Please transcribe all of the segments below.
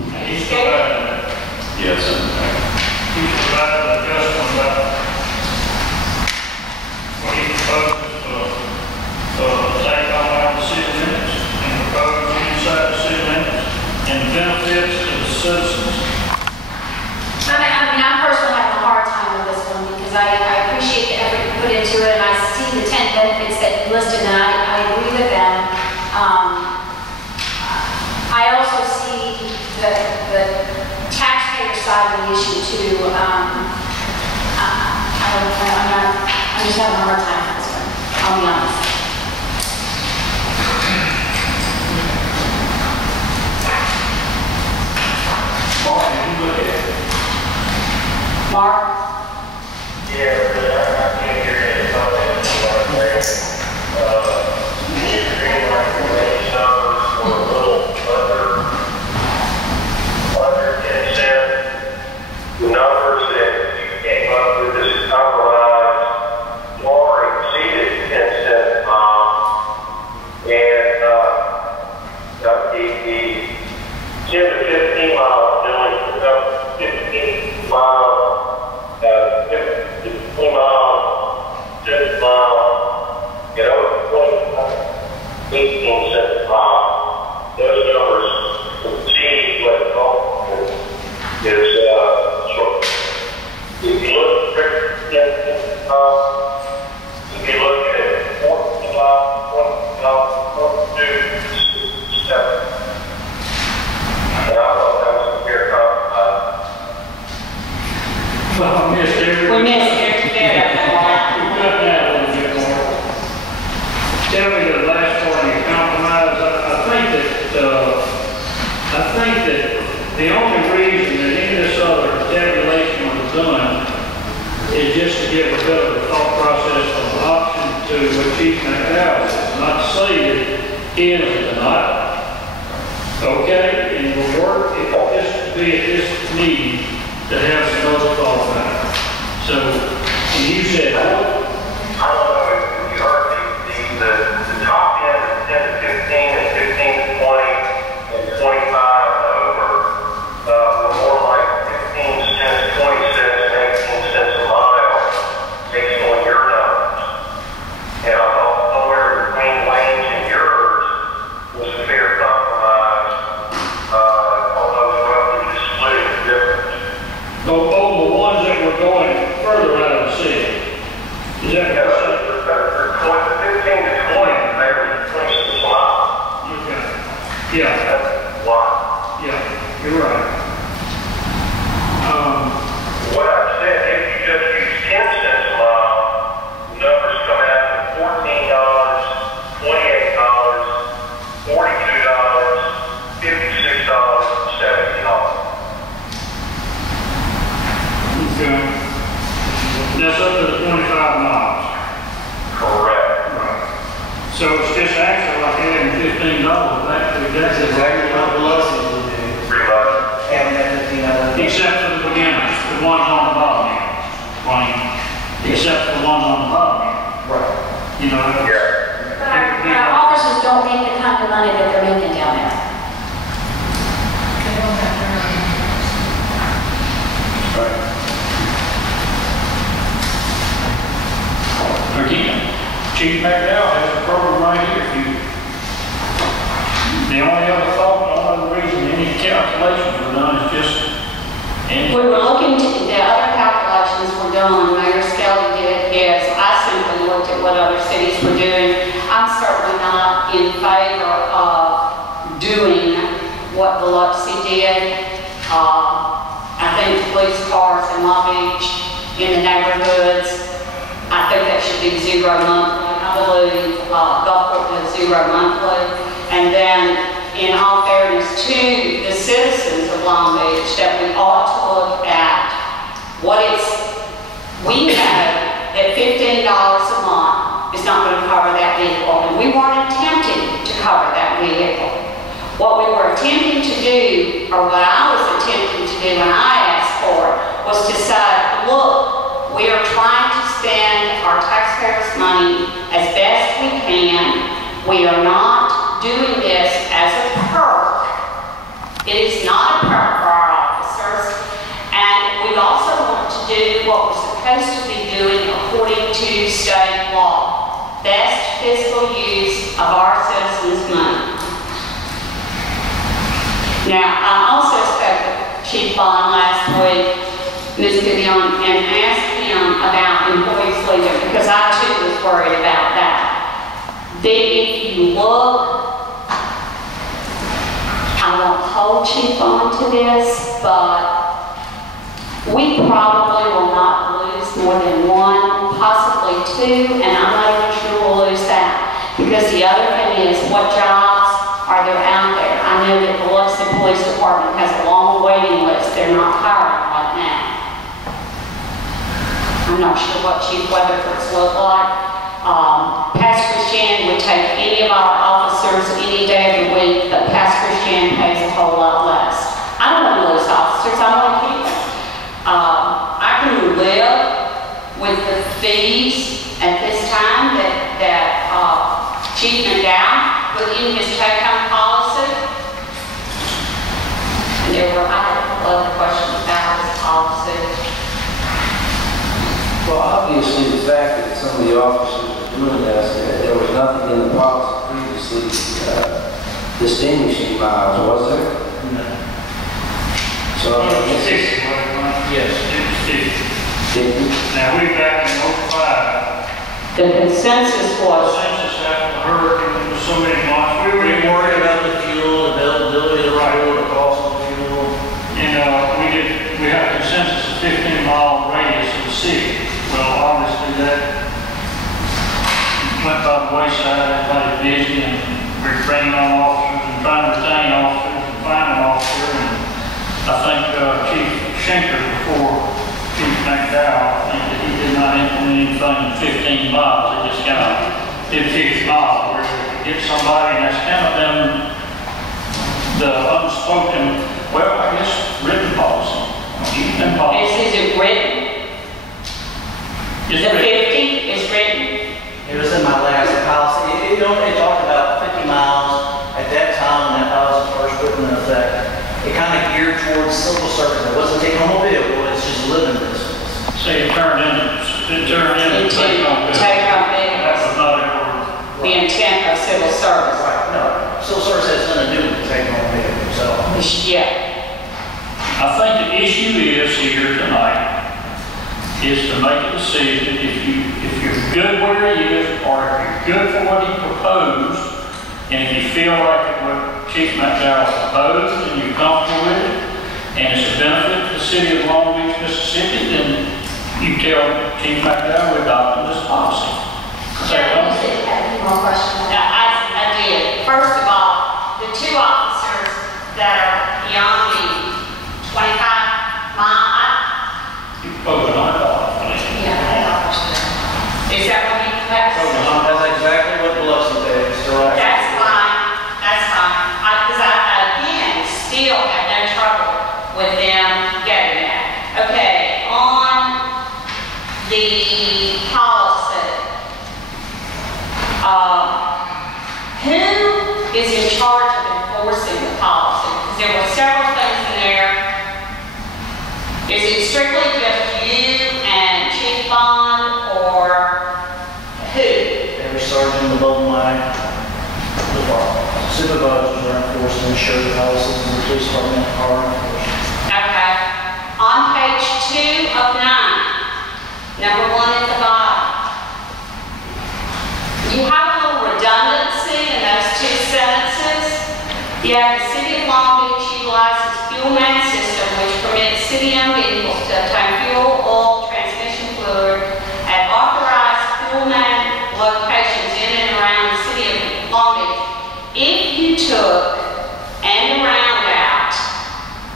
He's providing that. Yes. He's providing an adjustment about what he proposes to take on out of the city limits and propose inside the city limits and the benefits to the citizens. I'm personally having a hard time with this one because I appreciate the effort you put into it, and I see the 10 benefits that you listed, and I agree with them. I also see the taxpayer side of the issue too. I'm just having a hard time with this one, I'll be honest. Mark? Yeah, I can't hear any comments on that. The green light range numbers were a little under 10 cents. The numbers that you came up with this compromise far exceeded 10 cents a mile. And the 10 to 15 mile doing about 15 miles. 15 miles, 10 miles, you know, 18 cents a mile. Those numbers exceed what the goal is short. If you look at 15 miles, if you look at 14 miles, 20 miles, 42, 7. And I thought that was a fair compromise. Well, I missed every. We missed every bit of it. We cut that a little bit more. Tell me the last part of your compromise. I think that the only reason that any of this other tabulation was done is just to give a bit of a thought process from the option to what Chief McDowell is. Not to say that it is or not. Okay, and we'll work if this be at this meeting to have some other thought about it. So, and you said, I don't know if you heard the top end of 10 to 15 and 15 to 20 and 25 and over were more like 15 cents, 20 cents, and 18 cents a mile based on your numbers. And I thought somewhere between Wayne's and yours was a fair compromise, although roughly just splitting the difference. the ones that were going further out of the city. Is that what you're saying? 15 to 20, they were 20 cents a mile. Okay. Yeah, That's a lot. yeah, you're right. What I said, if you just use 10 cents a mile, the numbers come out to $14, $28, $42, $56, $70. Okay. That's up to the 25 miles. Correct. Right. So it's just actually like adding $15 back to That's exactly exactly what the losses would do. Pretty much. Having that $15. except for the beginners, the ones on the bottom end, Wayne. Except for the ones on the bottom end. Right. You know, Yeah. But our officers don't make the kind of money that they're making down there. again, Chief McDowell has a program right here. The only other thought, the only reason any calculations were done is just. We were looking to, the other calculations were done, Mayor Skelly did, yes. I simply looked at what other cities were doing. I'm certainly not in favor of doing what Biloxi did. I think police cars in Long Beach, in the neighborhoods, I think that should be $0 monthly. I believe Gulfport does $0 monthly. And then, in all fairness to the citizens of Long Beach, that we ought to look at what we know that $15 a month is not going to cover that vehicle. And we weren't attempting to cover that vehicle. What we were attempting to do, or what I was attempting to do when I asked for it, was to say, look, we are trying to spend our taxpayers' money as best we can. We are not doing this as a perk. It is not a supposed to be doing according to state law. Best fiscal use of our citizens' money. Now, I also spoke with Chief Bond last week, Ms. Vivian, and asked him about employees leaving, because I too was worried about that. Then if you look, I won't hold Chief Bond to this, but we probably will not lose more than one, possibly two, and I'm not even sure we'll lose that. Because the other thing is, what jobs are there out there? I know that the Biloxi Police Department has a long waiting list. They're not hiring right now. I'm not sure what Chief Weatherford's look like. Pastor Christian would take any of our officers any day of the week, but Pastor Christian pays a whole lot less. I don't want to lose officers. I want to keep them. I can live with the fees at this time that Chief McDowell put in his take-home policy. And there were, I had a couple other questions about his policy. Well, obviously, the fact that some of the officers were doing that, there was nothing in the policy previously distinguishing miles, was there? No. So, It was 60, wasn't it? Yes. It was 50. did you? Now, we're back in 05. The consensus was, Census after the hurricane, there was so many months, we were We worried about the fuel, availability of the fuel, the cost of the fuel. we had a consensus of 15-mile radius of the city. Well, obviously that went by the wayside, everybody's busy, and we're training on officers and trying to retain officers and find an officer. And I think Chief Schenker, before Chief McDowell, I think that he did not implement anything in 15 miles. They just kind of did 50 miles, where they could get somebody, and that's kind of been the unspoken, well, I guess, written policy. Written policy. is it written? It's The written. 50 is written. It was in my last policy. It talked about 50 miles at that time when that policy first put in effect. It kind of geared towards civil service. It wasn't taking home a vehicle, it's just living distance. See, it turned into take-home bill. Take-home That vehicles. was not ever. The intent of civil service. Right, no, civil service has nothing to do with taking home a vehicle, so. Yeah. I think the issue is here tonight is to make a decision if you're good where he is, or if you're good for what he proposed, and if you feel like what Chief McDowell proposed and you're comfortable with it, and it's a benefit to the city of Long Beach, Mississippi, then you tell Chief McDowell we're adopting this policy. Say, well, More questions? I did. First of all, the two officers that are beyond the 25-mile, you propose $100 for this. is that what you have? That's exactly what Biloxi pays, so That's fine. That's fine. Because I, again, still have no trouble with them getting that. Okay, on the policy, who is in charge of enforcing the policy? Because there were several things in there. Is it strictly just you and Chief Bond, or who? every sergeant above my department. Supervisors are enforced to ensure the policies of the police department are enforced. Okay. On page 2 of 9, number 1 at the bottom, you have a little redundancy in those two sentences. You have the City of Long Beach utilizes fuel man system, which permits city-owned vehicles to obtain fuel, oil, transmission fluid at authorized fuel man locations in and around the city of Long Beach. If you took and around out,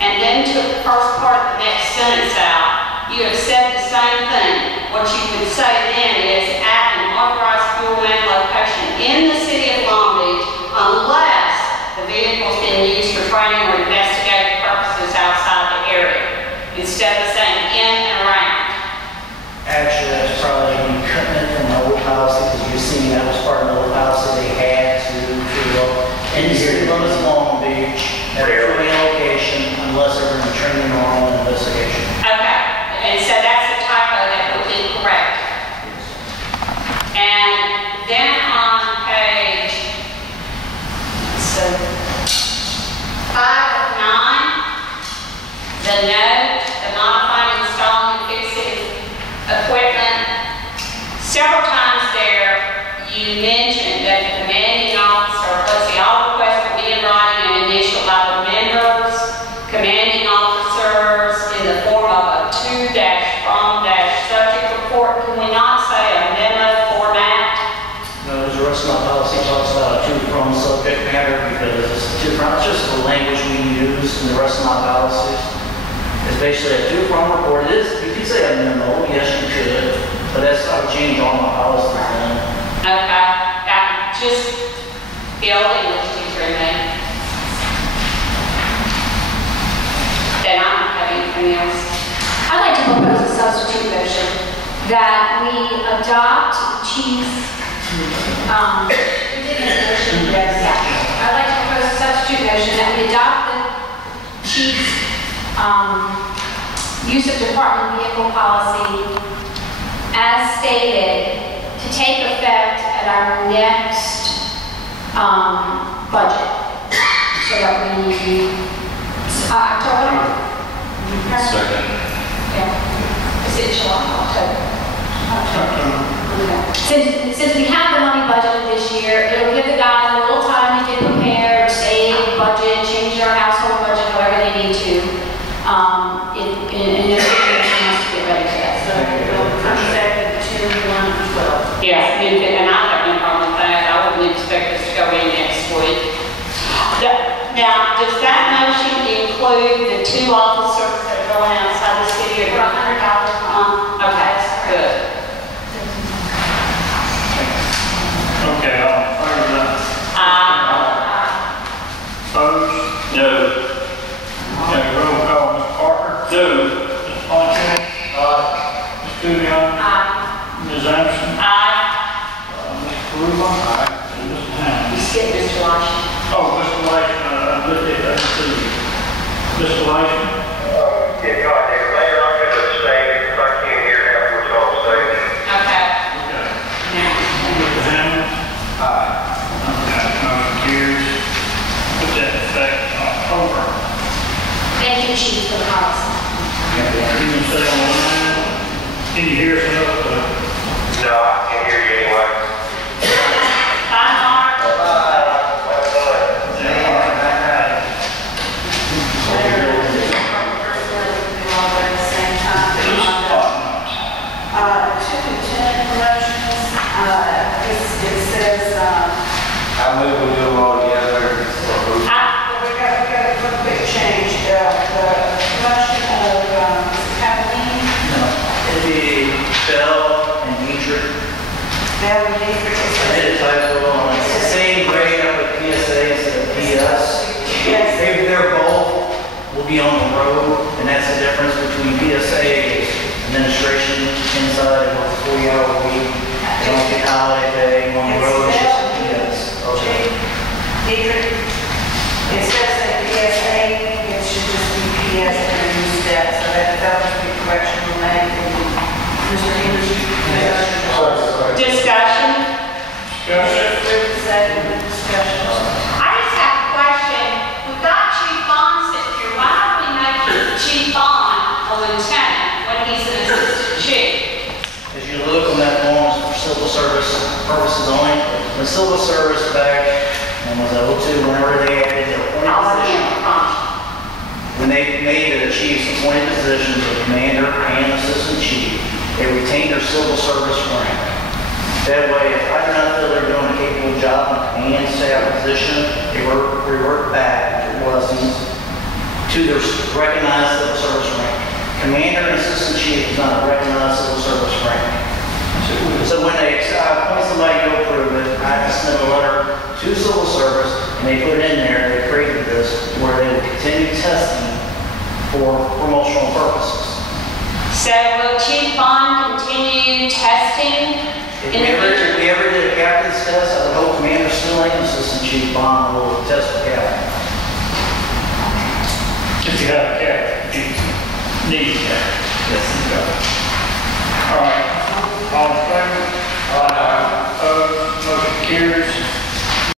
and then took the first part of the next sentence out, you have said the same thing. What you would say then is at an authorized fuel man location in the city of Long Beach, unless the vehicle is being used for training or investigative purposes outside the area, instead of saying in and around. Actually, that's probably cutting it from the old policy, because you're seeing that was part of the old policy they had to in the city limits of Long Beach, at a training location, unless they're in a training or on an investigation. Okay, and so that's the typo that we the note, the modifying, installing, and fixing equipment. Several times there, you mentioned that the commanding officer, let's see, all requests will be in writing and initialed by the members, commanding officers in the form of a to-from-subject report. Can we not say a memo format? No, the rest of my policy talks about a to-from subject matter because it's to-from, it's just the language we use in the rest of my policies. It's basically a to-from report. It is, you could say a memo, yes you could, but that's, I would change all my policies then. Okay, just the old English teacher in me. Then I don't have anything else. I'd like to propose a substitute motion that we adopt Chief's, I'd like to propose a substitute motion that we adopt the Chief's, use of department vehicle policy as stated to take effect at our next, budget. So that we, October? Second. Yeah. Is it July, October? Okay. Since we have the money budgeted this year, it'll give the guys a little time to get prepared, save, budget, change their household budget, however they need to. And then we have to get ready for that. So we'll come back to 2, 1, 12. Yes, and I have no problem with that. I wouldn't expect us to go in next week. Now, does that motion include the 2 officers that are going outside the city For of $100 a month. Okay, good. Okay, all in favor of that? Opposed? No. Okay, roll call, Ms. Parker? No. Ms. Fontaine? Ms. Kubion? Ms. Anderson? Ms. Karuba? And Ms. Hamlin? You skipped Mr. Washington. Oh, Mr. Layton, I looked at that too. Mr. Layton? Yeah, God, Mayor, I'm going to abstain because I can't hear half what y'all say. Okay. Okay. Now, Mr. Hamlin? Okay, motion carries. Put that in effect in October. Thank you, Chief, for the policy. You can stay on the line. Can you hear us enough to? No, I can't hear you anyway. bye, Mark. I move we do them all together. We got a quick change. The promotion of Kathleen, No, it'd be Bell and Dietrich. Bell and I Deidre. did a typo on it. It's the same grade up with PSA instead of PS. Yes. They're both will be on the road, and that's the difference between PSA administration inside of a 40-hour week. Don't get holiday pay on the road, it's just PS. Okay. Deidre. Instead of saying PSA, it should just be PS and use that. So that was the correction we made. Mr. English, Discussion. discussion. I just have a question. We've got Chief Bond sitting here. Why don't we make Chief Bond a lieutenant when he's an assistant chief? As you look on that form, it's for civil service purposes only. The civil service back, and was able to, whenever they added their appointed position, when they made the chiefs appointed positions of commander and assistant chief, they retained their civil service rank. That way, if I do not feel they're doing a capable job in command staff position, they revert back, if it wasn't, to their recognized civil service rank. Commander and assistant chief is not a recognized civil service rank. So when they appoint somebody to approve it, I have to send a letter to civil service, and they put it in there, they created this, where they will continue testing for promotional purposes. So will Chief Bond continue testing? If we ever did a captain's test, I would hope Commander Snelling and Assistant Chief Bond will test the captain. If you have a cat, you need a cat. Yes. All right, all in favor? Opposed, motion carries.